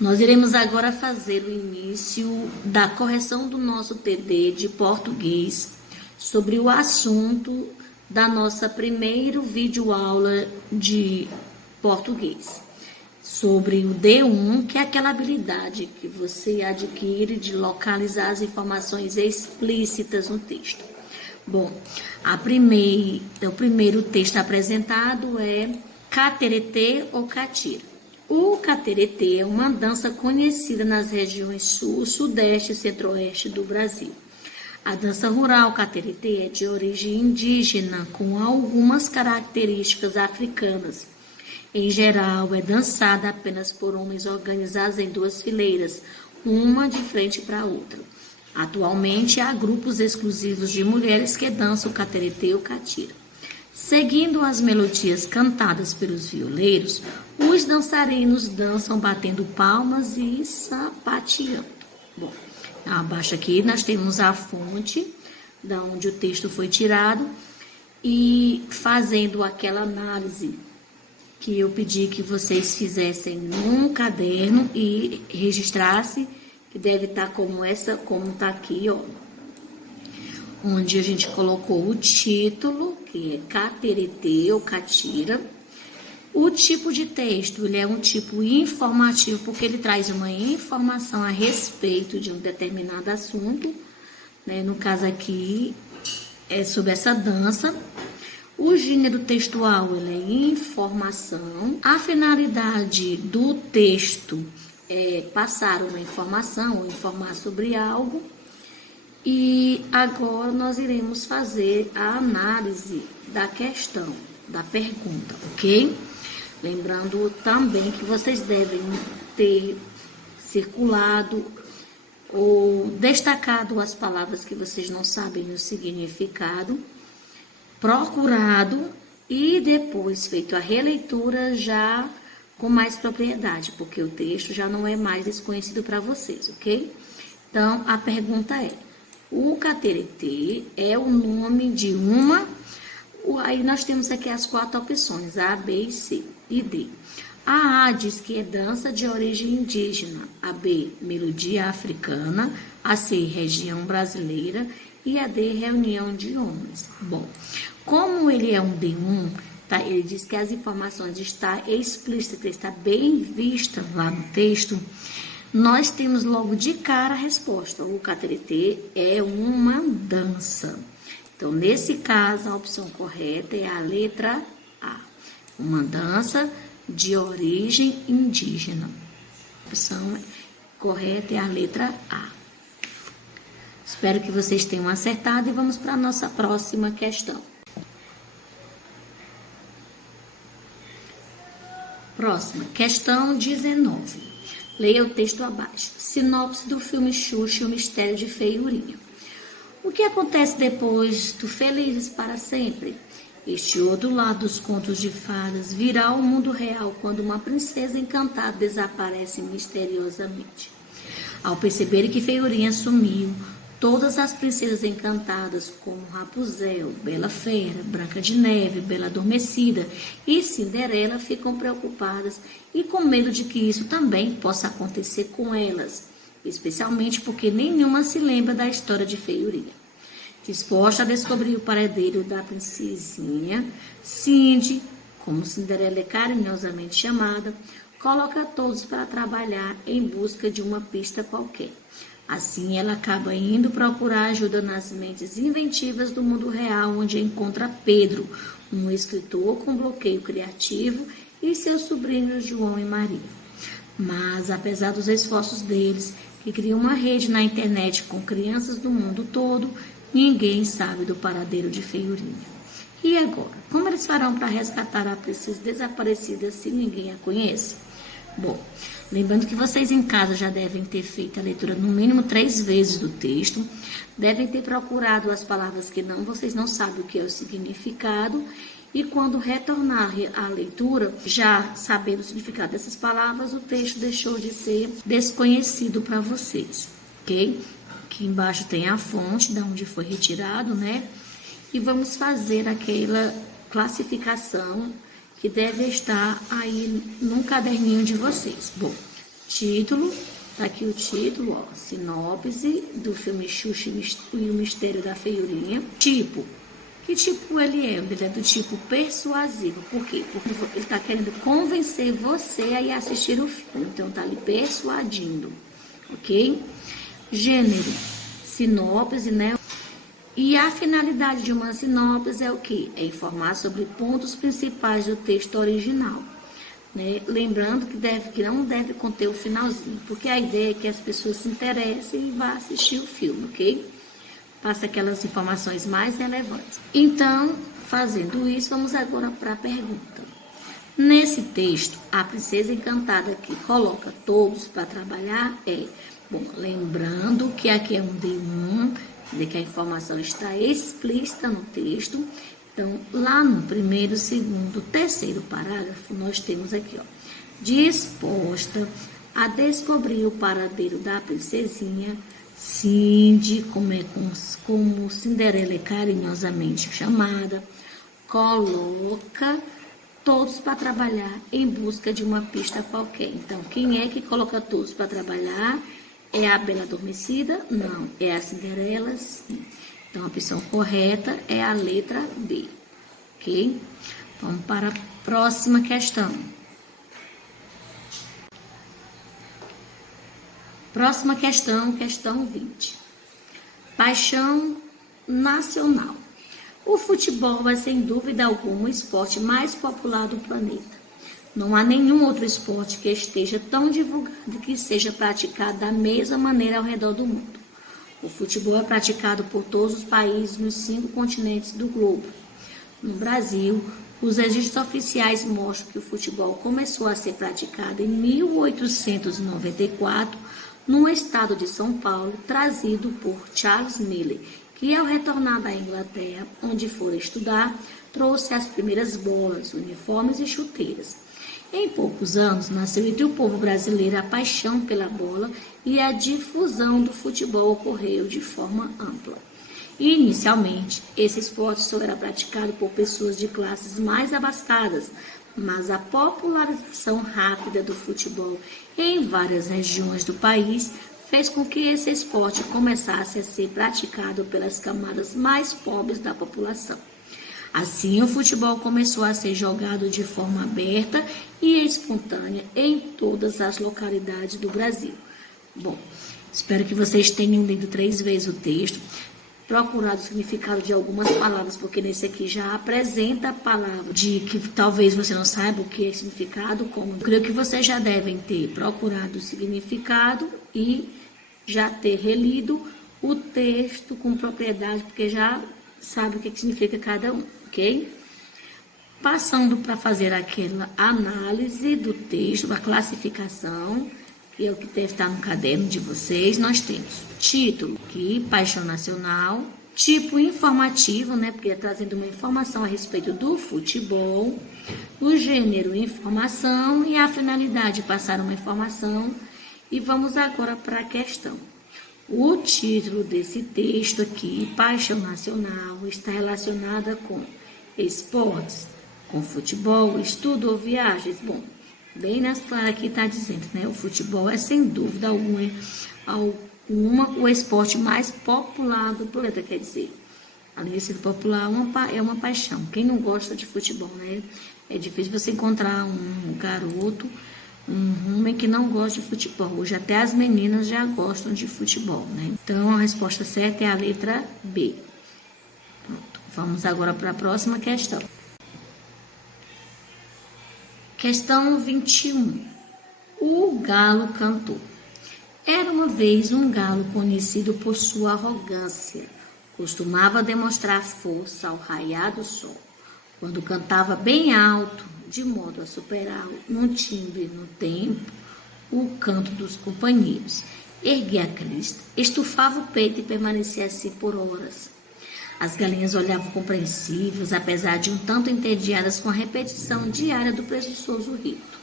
Nós iremos agora fazer o início da correção do nosso TD de português sobre o assunto da nossa primeira videoaula de português, sobre o D1, que é aquela habilidade que você adquire de localizar as informações explícitas no texto. Bom, o primeiro texto apresentado é Cateretê ou Catira. O cateretê é uma dança conhecida nas regiões sul, sudeste e centro-oeste do Brasil. A dança rural cateretê é de origem indígena, com algumas características africanas. Em geral, é dançada apenas por homens organizados em duas fileiras, uma de frente para a outra. Atualmente, há grupos exclusivos de mulheres que dançam o cateretê ou catira. Seguindo as melodias cantadas pelos violeiros, os dançarinos dançam batendo palmas e sapateando. Bom, abaixo aqui nós temos a fonte, da onde o texto foi tirado, e fazendo aquela análise que eu pedi que vocês fizessem num caderno e registrassem, que deve estar como está aqui, ó. Onde a gente colocou o título, que é Cateretê ou Catira. O tipo de texto, ele é um tipo informativo, porque ele traz uma informação a respeito de um determinado assunto, né? No caso aqui, é sobre essa dança. O gênero textual, ele é informação. A finalidade do texto é passar uma informação ou informar sobre algo. E agora nós iremos fazer a análise da questão, da pergunta, ok? Lembrando também que vocês devem ter circulado ou destacado as palavras que vocês não sabem o significado, procurado e depois feito a releitura já com mais propriedade, porque o texto já não é mais desconhecido para vocês, ok? Então, a pergunta é: o cateretê é o nome de uma... Aí nós temos aqui as 4 opções, A, B, C e D. A A diz que é dança de origem indígena, a B, melodia africana, a C, região brasileira e a D, reunião de homens. Bom, como ele é um D1, tá? Ele diz que as informações estão explícitas, está bem vista lá no texto. Nós temos logo de cara a resposta. O cateretê é uma dança. Então, nesse caso, a opção correta é a letra A. Uma dança de origem indígena. A opção correta é a letra A. Espero que vocês tenham acertado e vamos para a nossa próxima questão. Próxima, questão 19. Leia o texto abaixo. Sinopse do filme Xuxa e o Mistério de Feiurinha. O que acontece depois do Felizes para Sempre? Este outro lado dos contos de fadas virá ao mundo real quando uma princesa encantada desaparece misteriosamente. Ao perceberem que Feiurinha sumiu, todas as princesas encantadas, como Rapunzel, Bela Fera, Branca de Neve, Bela Adormecida e Cinderela, ficam preocupadas e com medo de que isso também possa acontecer com elas, especialmente porque nenhuma se lembra da história de Feiurinha. Disposta a descobrir o paradeiro da princesinha, Cindy, como Cinderela é carinhosamente chamada, coloca todos para trabalhar em busca de uma pista qualquer. Assim, ela acaba indo procurar ajuda nas mentes inventivas do mundo real, onde encontra Pedro, um escritor com bloqueio criativo, e seus sobrinhos João e Maria. Mas, apesar dos esforços deles, que criam uma rede na internet com crianças do mundo todo, ninguém sabe do paradeiro de Feiurinha. E agora? Como eles farão para resgatar a princesa desaparecida se ninguém a conhece? Bom, lembrando que vocês em casa já devem ter feito a leitura no mínimo 3 vezes do texto, devem ter procurado as palavras que vocês não sabem o que é o significado, e quando retornar à leitura, já sabendo o significado dessas palavras, o texto deixou de ser desconhecido para vocês, ok? Aqui embaixo tem a fonte, de onde foi retirado, né? E vamos fazer aquela classificação que deve estar aí num caderninho de vocês. Bom, Título, tá aqui o título, ó, sinopse do filme Xuxa e o Mistério da Feiurinha. Tipo, que tipo ele é? Ele é do tipo persuasivo. Por quê? Porque ele tá querendo convencer você a ir assistir o filme. Então tá ali persuadindo, ok? Gênero, sinopse, né? E a finalidade de uma sinopse é o quê? É informar sobre pontos principais do texto original. Né? Lembrando que não deve conter o finalzinho, porque a ideia é que as pessoas se interessem e vá assistir o filme, ok? Passa aquelas informações mais relevantes. Então, fazendo isso, vamos agora para a pergunta. Nesse texto, a princesa encantada que coloca todos para trabalhar bom, lembrando que aqui é um D1, de que a informação está explícita no texto. Então, lá no primeiro, segundo, terceiro parágrafo, nós temos aqui, ó, disposta a descobrir o paradeiro da princesinha, Cindy, como Cinderela é carinhosamente chamada, coloca todos para trabalhar em busca de uma pista qualquer. Então, quem é que coloca todos para trabalhar? É a Bela Adormecida? Não. É a Cinderela? Sim. Então, a opção correta é a letra B, ok? Vamos para a próxima questão. Próxima questão, questão 20. Paixão nacional. O futebol é, sem dúvida alguma, o esporte mais popular do planeta. Não há nenhum outro esporte que esteja tão divulgado e que seja praticado da mesma maneira ao redor do mundo. O futebol é praticado por todos os países nos 5 continentes do globo. No Brasil, os registros oficiais mostram que o futebol começou a ser praticado em 1894, no estado de São Paulo, trazido por Charles Miller, que ao retornar da Inglaterra, onde for estudar, trouxe as primeiras bolas, uniformes e chuteiras. Em poucos anos, nasceu entre o povo brasileiro a paixão pela bola e a difusão do futebol ocorreu de forma ampla. Inicialmente, esse esporte só era praticado por pessoas de classes mais abastadas, mas a popularização rápida do futebol em várias regiões do país fez com que esse esporte começasse a ser praticado pelas camadas mais pobres da população. Assim, o futebol começou a ser jogado de forma aberta e espontânea em todas as localidades do Brasil. Bom, espero que vocês tenham lido 3 vezes o texto, procurado o significado de algumas palavras, porque nesse aqui já apresenta a palavra de que talvez você não saiba o que é significado, como eu creio que vocês já devem ter procurado o significado e já ter relido o texto com propriedade, porque já sabe o que significa cada um, ok? Passando para fazer aquela análise do texto, a classificação, que é o que deve estar no caderno de vocês, nós temos título, que paixão nacional, tipo informativo, né, porque é trazendo uma informação a respeito do futebol, o gênero informação e a finalidade passar uma informação. E vamos agora para a questão. O título desse texto aqui, paixão nacional, está relacionada com esportes, com futebol, estudo ou viagens. Bom, bem nas claras aqui está dizendo, né? O futebol é sem dúvida alguma o esporte mais popular do planeta, quer dizer, além de ser popular, é uma paixão. Quem não gosta de futebol, né? É difícil você encontrar um garoto, um homem que não gosta de futebol. Hoje até as meninas já gostam de futebol, né? Então a resposta certa é a letra B. Pronto. Vamos agora para a próxima questão. Questão 21. O galo cantou. Era uma vez um galo conhecido por sua arrogância. Costumava demonstrar força ao raiar do sol, quando cantava bem alto, de modo a superar no timbre, no tempo, o canto dos companheiros. Erguia a crista, estufava o peito e permanecia assim por horas. As galinhas olhavam compreensivas, apesar de um tanto entediadas com a repetição diária do presunçoso rito.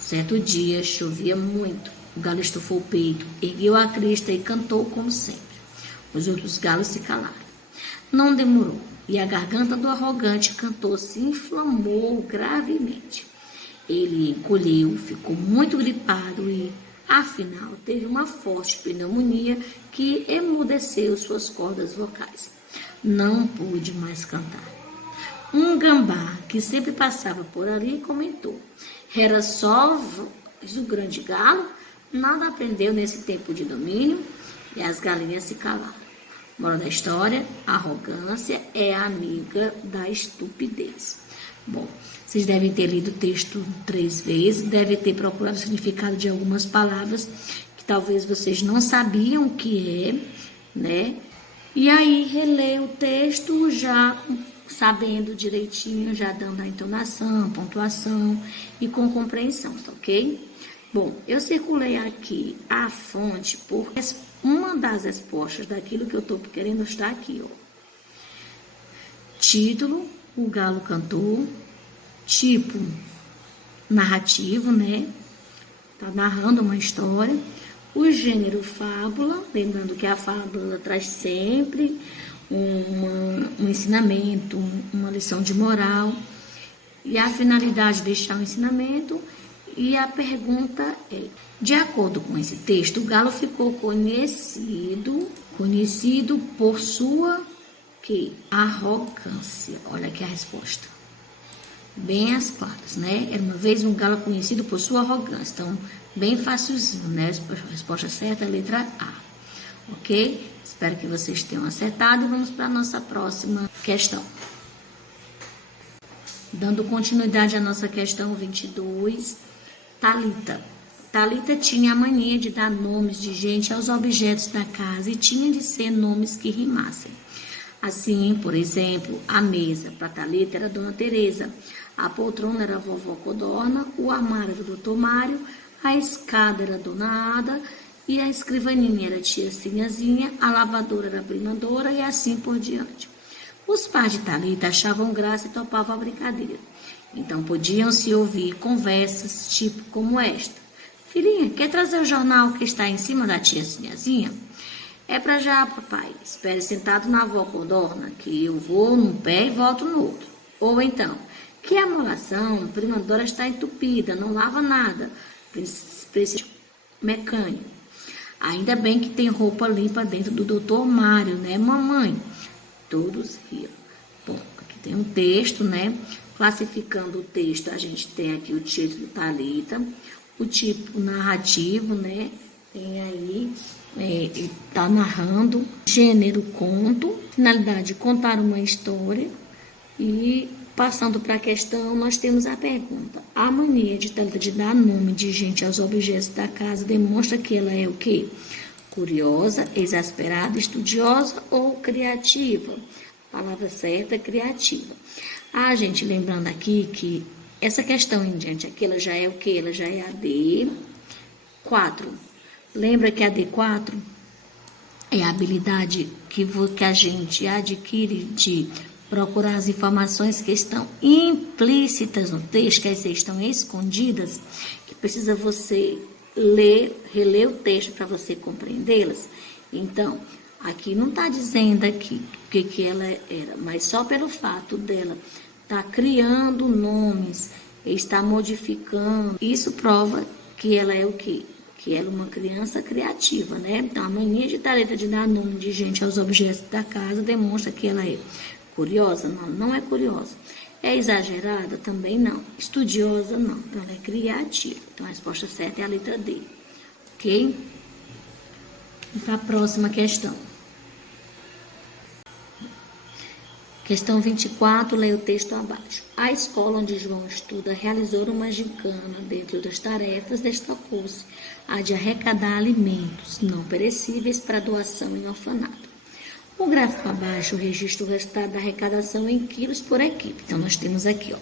Certo dia, chovia muito. O galo estufou o peito, ergueu a crista e cantou como sempre. Os outros galos se calaram. Não demorou, e a garganta do arrogante cantor se inflamou gravemente. Ele encolheu, ficou muito gripado e, afinal, teve uma forte pneumonia que emudeceu suas cordas vocais. Não pôde mais cantar. Um gambá que sempre passava por ali comentou: era só voz do grande galo, nada aprendeu nesse tempo de domínio, e as galinhas se calaram. Moral da história: a arrogância é amiga da estupidez. Bom, vocês devem ter lido o texto 3 vezes, devem ter procurado o significado de algumas palavras que talvez vocês não sabiam o que é, né? E aí reler o texto já sabendo direitinho, já dando a entonação, pontuação e com compreensão, tá ok? Bom, eu circulei aqui a fonte porque uma das respostas daquilo que eu estou querendo está aqui, ó. Título: O Galo Cantou. Tipo narrativo, né? Tá narrando uma história. O gênero fábula, lembrando que a fábula traz sempre um ensinamento, uma lição de moral. E a finalidade de deixar o ensinamento. E a pergunta é: de acordo com esse texto, o galo ficou conhecido por sua que? Arrogância. Olha aqui a resposta. Bem as claras, né? Era uma vez um galo conhecido por sua arrogância. Então, bem facilzinho, né? A resposta certa é a letra A. Ok? Espero que vocês tenham acertado e vamos para a nossa próxima questão. Dando continuidade à nossa questão 22, Thalita. Thalita tinha a mania de dar nomes de gente aos objetos da casa e tinha de ser nomes que rimassem. Assim, por exemplo, a mesa para Thalita era Dona Teresa, a poltrona era a Vovó Codorna, o armário era o Doutor Mário, a escada era a Dona Ada e a escrivaninha era a Tia Sinhazinha, a lavadora era a Prima Dora e assim por diante. Os pais de Thalita achavam graça e topavam a brincadeira. Então podiam-se ouvir conversas tipo como esta: filhinha, quer trazer o jornal que está em cima da Tia Sinhazinha? É pra já, papai. Espere sentado na avó Codorna, que eu vou num pé e volto no outro. Ou então: que amolação, Prima Dora está entupida, não lava nada. Precisa mecânico. Ainda bem que tem roupa limpa dentro do Doutor Mário, né, mamãe? Todos riam. Bom, aqui tem um texto, né? Classificando o texto, a gente tem aqui o título Thalita, o tipo narrativo, né? Tem aí, tá narrando, gênero conto, finalidade contar uma história. E passando para a questão, nós temos a pergunta: a mania de Thalita de dar nome de gente aos objetos da casa demonstra que ela é o quê? Curiosa, exasperada, estudiosa ou criativa? Palavra certa, criativa. Gente, lembrando aqui que essa questão em diante aqui, ela já é o quê? Ela já é a D4. Lembra que a D4 é a habilidade que a gente adquire de procurar as informações que estão implícitas no texto, que estão escondidas, que precisa você reler o texto para você compreendê-las. Então, aqui não está dizendo aqui o que ela era, mas só pelo fato dela estar criando nomes, estar modificando, isso prova que ela é o quê? Que ela é uma criança criativa, né? Então, a mania de Thalita de dar nome de gente aos objetos da casa demonstra que ela é curiosa? Não, não é curiosa. É exagerada? Também não. Estudiosa? Não. Então, ela é criativa. Então, a resposta certa é a letra D. Ok? Vamos para a próxima questão. Questão 24, leia o texto abaixo. A escola onde João estuda realizou uma gincana. Dentre outras tarefas, destacou-se a de arrecadar alimentos não perecíveis para doação em orfanato. O gráfico abaixo registra o resultado da arrecadação em quilos por equipe. Então, nós temos aqui, ó,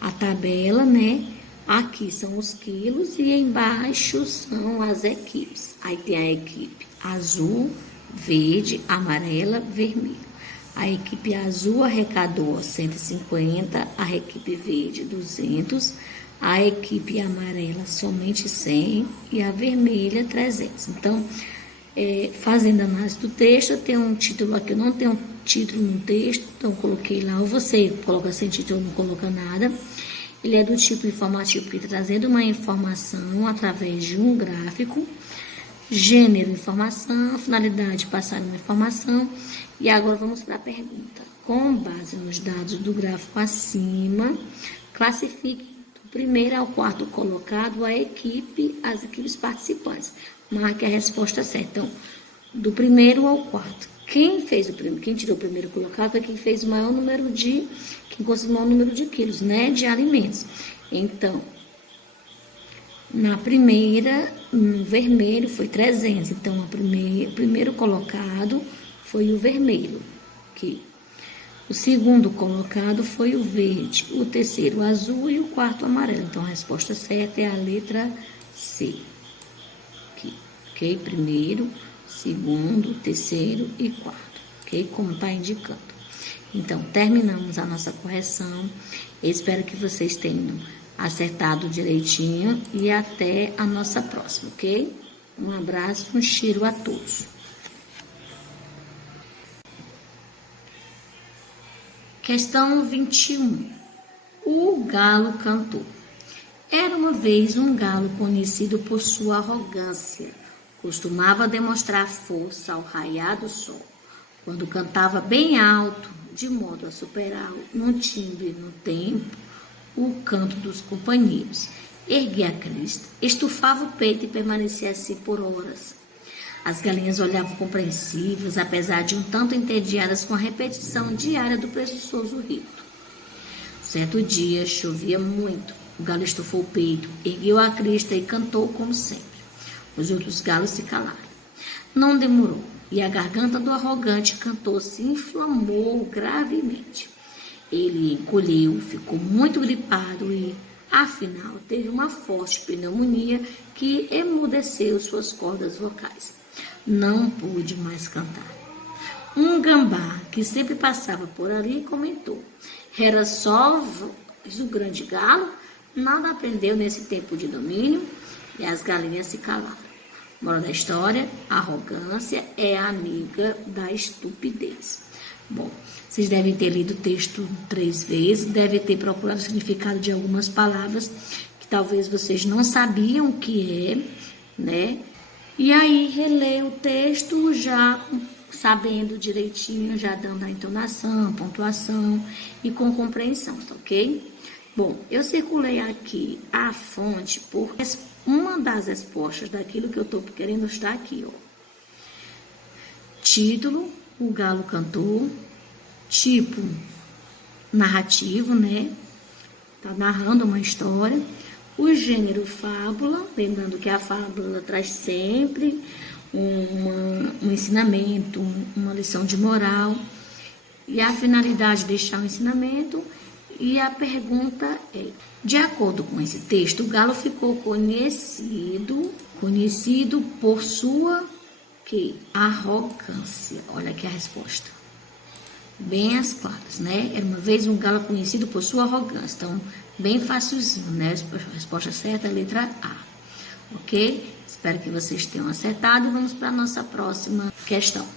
a tabela, né? Aqui são os quilos e embaixo são as equipes. Aí tem a equipe azul, verde, amarela, vermelho. A equipe azul arrecadou 150, a equipe verde 200, a equipe amarela somente 100 e a vermelha 300. Então, fazendo análise do texto, eu tenho um título aqui, eu não tenho um título no texto, então coloquei lá, ou você coloca sem título ou não coloca nada. Ele é do tipo informativo, que está trazendo uma informação através de um gráfico. Gênero, informação. Finalidade, passar uma informação. E agora vamos para a pergunta. Com base nos dados do gráfico acima, classifique do primeiro ao quarto colocado as equipes participantes. Marque a resposta certa. Então, do primeiro ao quarto. Quem tirou o primeiro colocado foi quem fez o maior número quem conseguiu o maior número de quilos, né, de alimentos. Então, na primeira, no vermelho foi 300. Então, o primeiro colocado foi o vermelho, aqui. O segundo colocado foi o verde, o terceiro o azul e o quarto o amarelo. Então, a resposta certa é a letra C. Aqui, ok? Primeiro, segundo, terceiro e quarto, ok? Como está indicando. Então, terminamos a nossa correção. Espero que vocês tenham acertado direitinho e até a nossa próxima, ok? Um abraço, um cheiro a todos. Questão 21. O galo cantou. Era uma vez um galo conhecido por sua arrogância. Costumava demonstrar força ao raiar do sol, quando cantava bem alto, de modo a superar no timbre e no tempo o canto dos companheiros. Erguia a crista, estufava o peito e permanecia assim por horas. As galinhas olhavam compreensivas, apesar de um tanto entediadas com a repetição diária do preguiçoso rito. Certo dia, chovia muito. O galo estufou o peito, ergueu a crista e cantou como sempre. Os outros galos se calaram. Não demorou, e a garganta do arrogante cantor se inflamou gravemente. Ele encolheu, ficou muito gripado e, afinal, teve uma forte pneumonia que emudeceu suas cordas vocais. Não pôde mais cantar. Um gambá, que sempre passava por ali, comentou: era só voz do grande galo, nada aprendeu nesse tempo de domínio, e as galinhas se calaram. Moral da história: a arrogância é a amiga da estupidez. Bom, vocês devem ter lido o texto 3 vezes, devem ter procurado o significado de algumas palavras que talvez vocês não sabiam o que é, né? E aí, relê o texto já sabendo direitinho, já dando a entonação, pontuação e com compreensão, tá ok? Bom, eu circulei aqui a fonte porque uma das respostas daquilo que eu tô querendo está aqui, ó. Título: o galo cantou. Tipo narrativo, né? Tá narrando uma história. O gênero fábula, lembrando que a fábula traz sempre um ensinamento, uma lição de moral. E a finalidade de deixar o ensinamento. E a pergunta é: de acordo com esse texto, o galo ficou conhecido por sua arrogância. Olha aqui a resposta. Bem as claras, né? Era uma vez um galo conhecido por sua arrogância. Então, bem facilzinho, né? A resposta certa é a letra A. Ok? Espero que vocês tenham acertado. Vamos para a nossa próxima questão.